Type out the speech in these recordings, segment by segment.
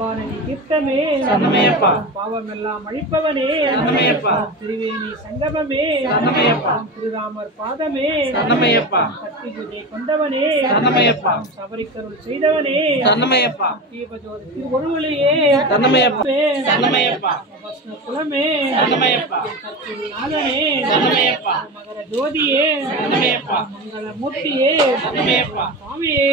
தீர்த்தமே பாவமெல்லாம் அழிப்பவனே திருவேணி சங்கமமே திருராமர் பாதமே கத்திகுதை கொண்டவனே சபரிக்கருள் செய்தவனே தீபஜோதி திருவொருளையே குலமே நாதனே மகர ஜோதியே மங்களமூர்த்தியே சுவாமியே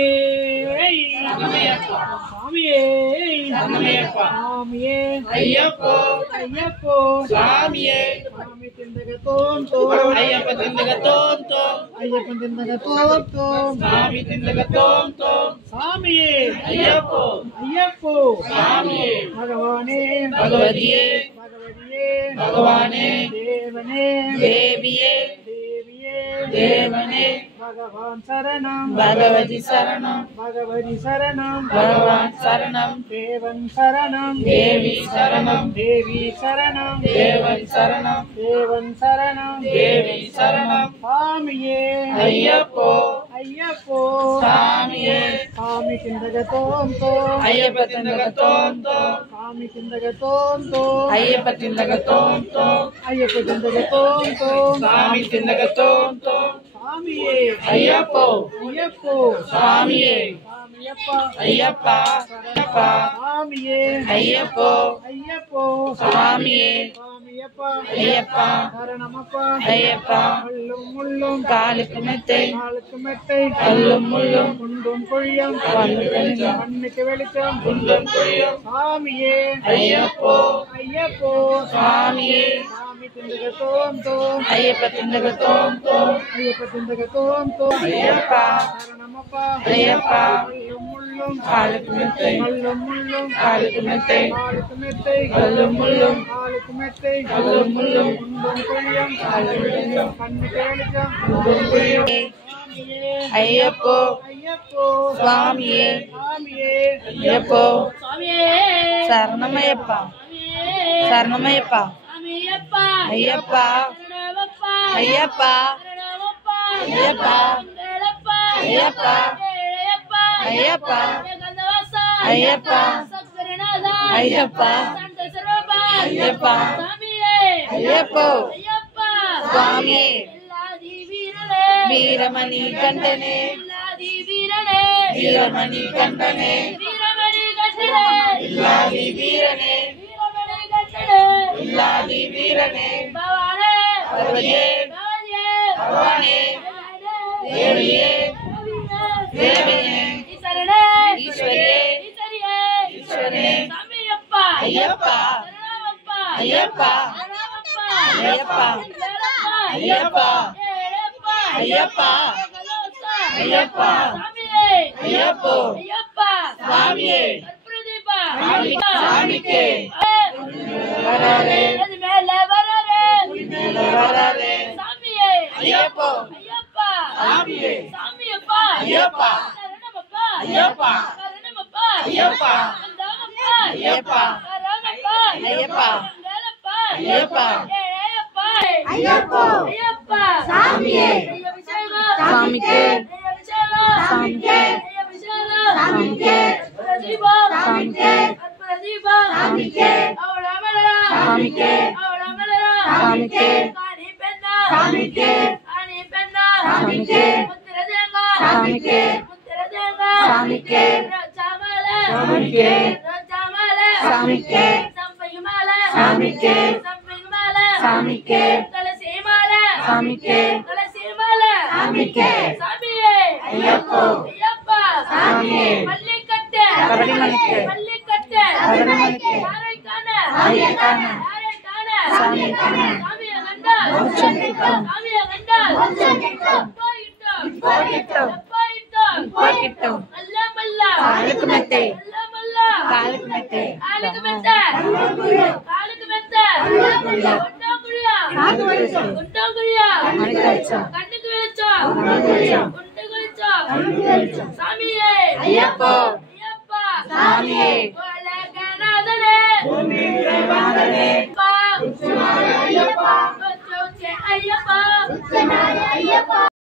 சுவாமியே சுவாமியே ஐயப்போ ஐயப்போ சுவாமியே சுவாமி திந்தகத்தோம் தோம் ஐயப்ப திந்தகத்தோம் தோம் ஐயப்ப திந்தகத்தோம் தோம் சுவாமி திந்தகத்தோம் தோம் சுவாமியே ஐயப்போ ஐயப்போ சுவாமியே பகவானே பகவதியே பகவதியே பகவானே தேவனே தேவியே தேவியே தேவனே भगवान शरणं भगवती शरणं भगवती शरणं भगवान शरणं देवन शरणं देवी शरणं देवी शरणं देवन शरणं देवन शरणं देवी शरणं स्वामिये अय्यप्पो अय्यप्पो स्वामिये स्वामी चिंतकतों तो अय्यप्प चिंतकतों तो स्वामी चिंतकतों तो अय्यप्प चिंतकतों तो अय्यप्प चिंतकतों तो स्वामी चिंतकतों तो स्वामिये अय्यप्पो अय्यप्पो स्वामिये अय्यप्पा अय्यप्पा स्वामिये अय्यप्पो अय्यप्पो स्वामिये अय्यप्पा शरणमप्पा अय्यप्पा अल्लुम मुल्लुम कालुक्कु मेत्तै अल्लुम मुल्लुम कुंडुम कुळ्ळम कण्णुक्कु वेलिच्चम कुंडुम कुळ्ळम स्वामिये अय्यप्पो अय्यप्पो स्वामिये स्वामी तिंदगतोम तो अय्यप्प तिंदगतोम तो अय्यप्प तिंदगतोम तो अय्यप्पा शरणमप्पा अय्यप्पा अल्लुम मुल्लुम कालुक्कु मेत्तै अल्लुम मुल्लुम कालुक्कु मेत्तै अल्लुम मुल्लुम कालुक्कु मेत्तै अल्लुम मुल्लुम कुंडुम कुळ्ळम कण्णुक्कु वेलिच्चम कुंडुम कुळ्ळम अय्यप्पो अय्यप्पो स्वामिये स्वामिये अय्यप्पो स्वामिये शरणमयप्पा शरणमयप्पा अय्यप्पा अय्यप्पा अय्यप्पा अय्यप्पा अय्यप्पा अय्यप्पा अय्यप्पा अय्यप्पा अय्यप्पो स्वामिये वीरमणि कंठने वीरमणि कंठने इल्लादि वीरने इल्लादि वीरने भगवतिये भगवाने देविये देविये ईश्वरिये ईश्वरिये अय्यप्पा अय्यप्पा अय्यप्पा अय्यप्पा अय्यप्पा अय्यप्पा अय्यप्पो स्वामिये स्वामी के वरारे वरारे स्वामिये अय्यप्पो स्वामिये अय्यप्पा अय्यप्पा अय्यप्पा अय्यप्पा अय्यप्पा अय्यप्पा अय्यप्पो स्वामिये स्वामी के स्वामी के स्वामी के स्वामी के स्वामी के स्वामी के स्वामी के स्वामी के स्वामी के स्वामी के स्वामी के स्वामी के स्वामी के स्वामी के स्वामी के स्वामी के स्वामी के अय्यप्पो स्वामिये मल्लिकट्टे मल्लिकट्टे मल्लिकट्टे आर्यकाना स्वामी काना स्वामी गंडा पोकिट्टो अल्लामल्ला कालुकुमेत्ते कालुकुमेत्ते कालुकुमेत्ते कालुकुमेत्ते उंडोंगुळिया कण्णुक्कु वेलिच्चम स्वामिये अय्यप्पो अय्यप्पा स्वामिये कोलगनादने